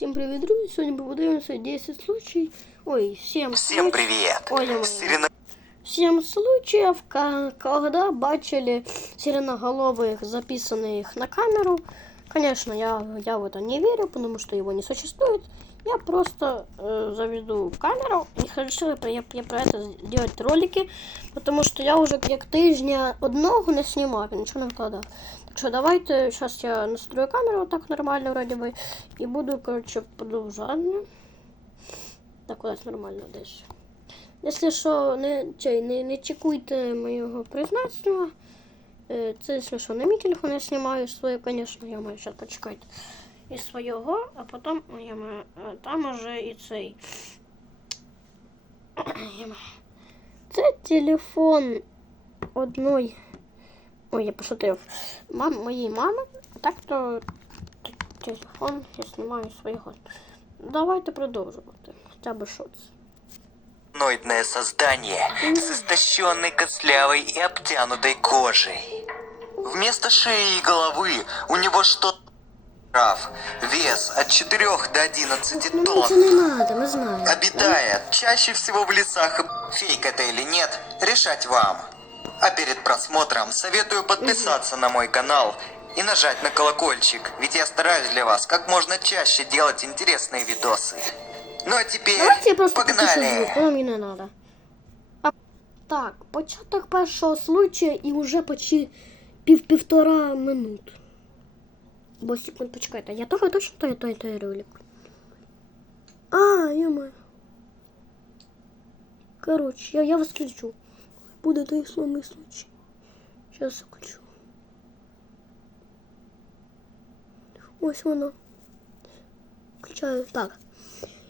Всем привет, друзья! Сегодня попадаемся 10 случаев. Ой, 7 Всем привет! Ой. Сирена... 7 случаев, когда бачили сиреноголовых, записанных на камеру. Конечно, я, я в это не верю, потому что его не существует. Я просто э, заведу камеру и хочу про, я, я про это сделать ролики, потому що я вже як тижня одного не знімав, нічого не вкладав. Так що давайте, зараз я настрою камеру так нормально вроде би, і буду, коротше, продовжати. Так, кудись нормально десь. Якщо що, не, чай, не, не чекуйте моєго призначення. Е, Це, якщо що, на мій телефон я знімаю своє, звісно, я маю зараз почекати із свого, а потім я маю, е, там уже і цей. Я маю- Це телефон одної. Ой, я пошутив. Мам, моєї мами, а так то т- телефон я знімаю свого. Давайте продовжувати. Хоча б що це. Ноидное создание с истощенной костлявой и обтянутой кожей. Вместо шеи и головы у него что прав. Вес от 4 до 11 Ну, тонн. це не надо, ми знаємо. Обитает чаще всего в лесах. Фейк это или нет, решать вам. А перед просмотром советую подписаться на мой канал и нажать на колокольчик, ведь я стараюсь для вас как можно чаще делать интересные видосы. Ну а теперь Давайте я просто погнали! підпишу звук, воно мені не надо. А, так, початок першого случая і вже почти пів півтора минут. Бо секунд, почекайте, я того точно той той той ролик. А, -мо. Короче, я, я вас включу. Буде той самий случай. Сейчас включу. Ось воно. Включаю. Так.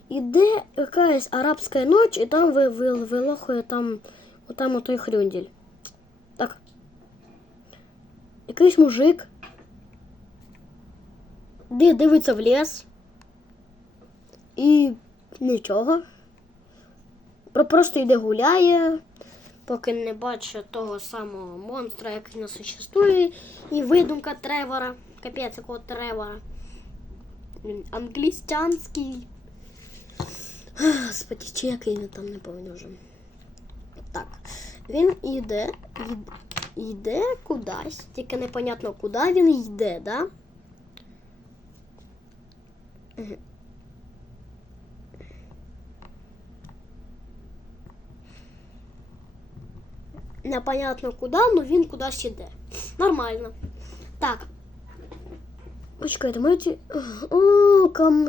Іде якась арабська ніч, і там ви, ви, вилохує там, отам отой хрюндель. Так. Якийсь мужик. Дивиться в ліс. І нічого. Просто йде гуляє, поки не бачить того самого монстра, який не существує. І видумка Тревора. Капець, якого Тревора. Він англістянський. Господи, чи який він там не вже. Так. Він йде, йде кудись, тільки непонятно куди він йде, да? Непонятно куди, але він кудись йде. Нормально. Так. Почекайте, маєте. О, кам...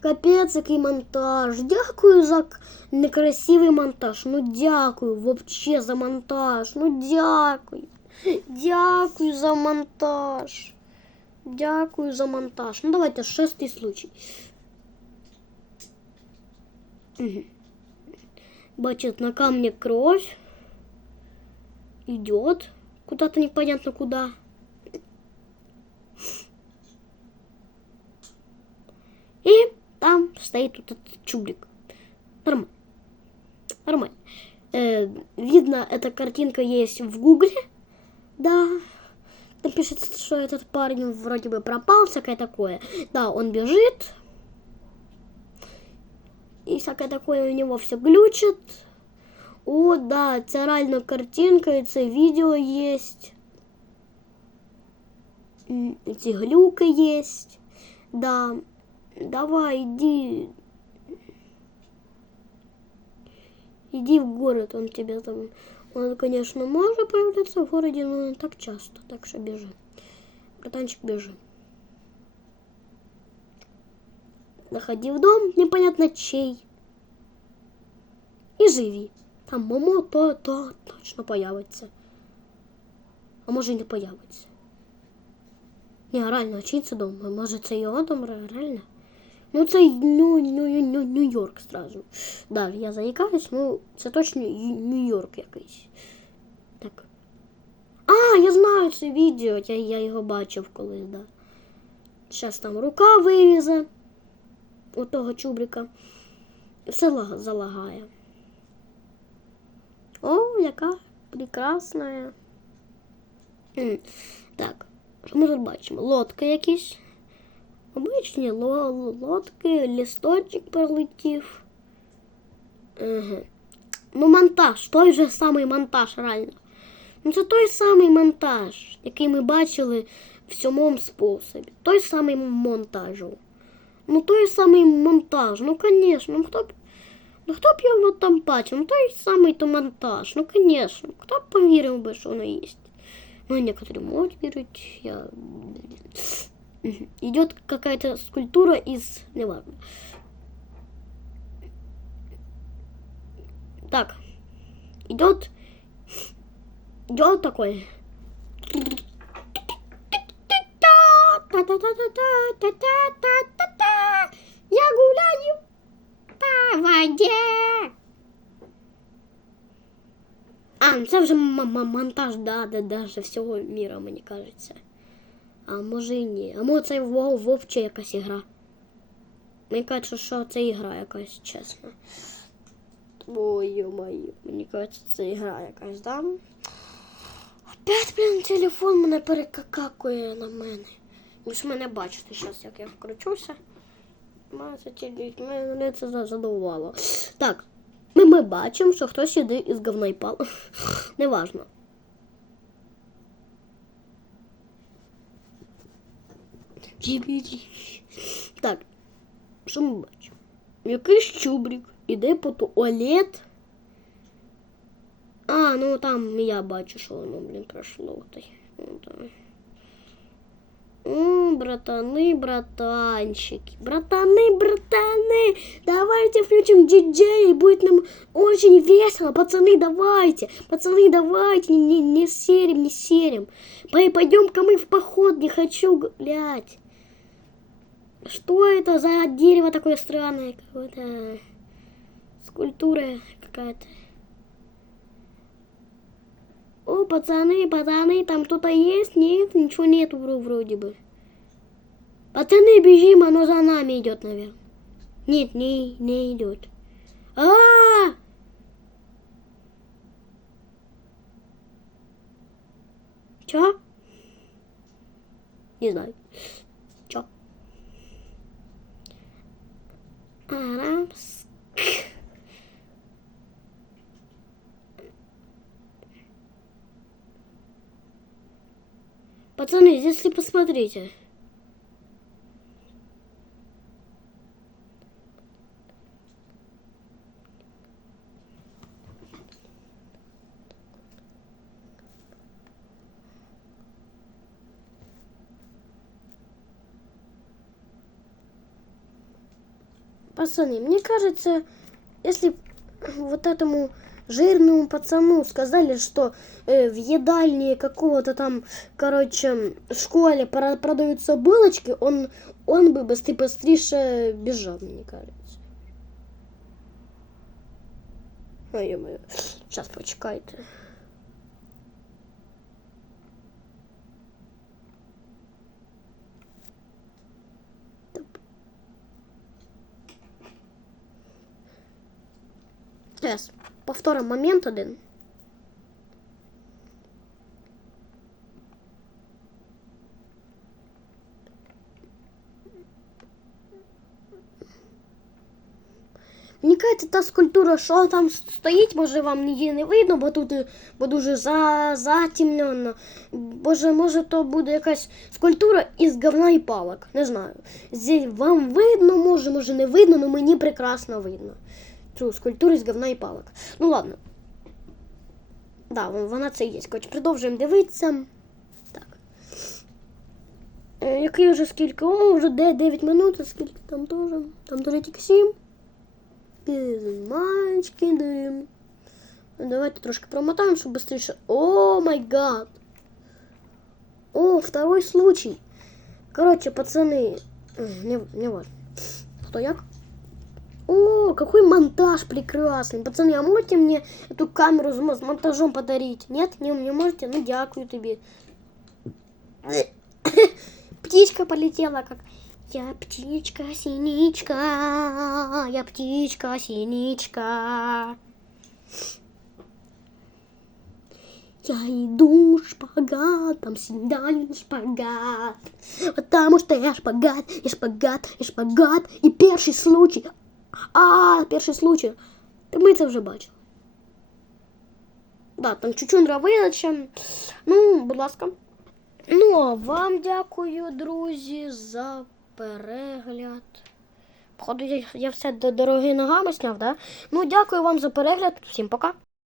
Капець, який монтаж. Дякую за некрасивий монтаж. Ну дякую вообще за монтаж. Ну дякую. Дякую за монтаж. Дякую за монтаж. Ну давайте шестий случай. Мгм. Бачит, на камне кровь. Идет куда-то непонятно куда. И там стоит вот этот чубрик. Нормально. Нормально. Э, видно, эта картинка есть в гугле. Да. Там пишется, что этот парень вроде бы пропал, всякое такое. Да, он бежит. И всякое такое у него все глючит. О, да, це реально картинка, це відео есть. Эти глюки есть. Да. Давай, иди. Иди в город, он тебе там... Он, конечно, может появляться в городе, но не так часто. Так что бежи. Братанчик, бежи. Заходи в дом, непонятно чей. И живи. Там Момо то, то точно появиться. А може й не появиться. Ні, реально, чий це дом? Може це його дом, ре- реально? Ну це ну, ну, ну, Нью-Йорк зразу. Да, я заїкаюсь, ну це точно Нью-Йорк якийсь. Так. А, я знаю це відео, я, я його бачив колись, да. Зараз там рука вирізе у того чубрика. Все залагає. О, яка прекрасна. Так, що ми тут бачимо? Лодка якісь. обичні ло- лодки, лісточок пролетів. Ага. Ну, монтаж, той же самий монтаж, реально. Ну, це той самий монтаж, який ми бачили в сьомому способі. Той самий монтаж. Ну, той самий монтаж, ну, звісно, ну хто б. Ну хто б його там бачив? Ну той самий то монтаж. Ну, звісно. Хто б повірив би, що воно є? Ну, некоторые могут верить. Я... Идет какая-то скульптура из неважно Так, идет, идет такой. Я гуляю по воде. А, ну це вже монтаж, да, да, даже всего мира, мне кажется. А може і ні. А може це во- вовче якась ігра. Мені кажеться, що це ігра якась, чесно. Ой, моє, мені кажеться, це ігра якась, да? Опять, блін, телефон мене перекакакує на мене. Ви ж мене бачите зараз, як я вкручуся. Мене це тільки- Мене це за- Так, ми, ми бачимо, що хтось іде із говна і пал. Неважно. Так, що ми бачимо? Якийсь чубрик іде по туалет. А, ну там я бачу, що воно, блін, пройшло. Й, ну, братаны, братанчики, братаны, братаны, давайте включим диджей, будет нам очень весело, пацаны, давайте, пацаны, давайте, не, не серим, не серим, пойдем-ка мы в поход, не хочу гулять. Что это за дерево такое странное, какое-то скульптура какая-то. О, пацаны, пацаны, там кто-то есть? Нет, ничего нету вро- вроде бы. Пацаны, бежим, оно за нами идет, наверное. Нет, не, не идет. А, -а, а Чё? Не знаю. Арамск. Пацаны, если посмотрите. Пацаны, мне кажется, если вот этому жирному пацану сказали, что э, в едальне какого-то там, короче, школе про- продаются булочки, он, он бы быстрее быстрее бежал, мне кажется. Ой, ё Сейчас почекайте. Зараз повторимо момент один. Мені кажеться, та скульптура, що там стоїть, може вам її не видно, бо тут е, бо дуже за, затемнено. Боже, може, то буде якась скульптура із говна і палок. Не знаю. Зі, вам видно, може, може не видно, але мені прекрасно видно. Цю скульптуру з говна і палок. Ну ладно. Да, вон- вона це і є. Коротше, продовжуємо дивитися. Так. Е, який вже скільки? О, вже де 9 минут, а скільки там теж? Там теж тільки 7. Мальчики дим. Давайте трошки промотаем, чтобы быстрее. О май гад. О, второй случай. Короче, пацаны, э, не, не важно. Кто як? О, какой монтаж прекрасный. Пацаны, а можете мне эту камеру с мо- с монтажом подарить? Нет? Не, не можете? Ну, дякую тебе. Птичка полетела как... Я птичка синичка, я птичка синичка. Я иду шпагатом, седаю на шпагат. Потому что я шпагат, і шпагат, і шпагат, і перший случай. А, перший случай. Ми це вже бачили. Да, там чучундра вилече. Ну, будь ласка. Ну, а вам дякую, друзі, за перегляд. Походу, я все до дороги ногами сняв, да? Ну, дякую вам за перегляд. Всім пока.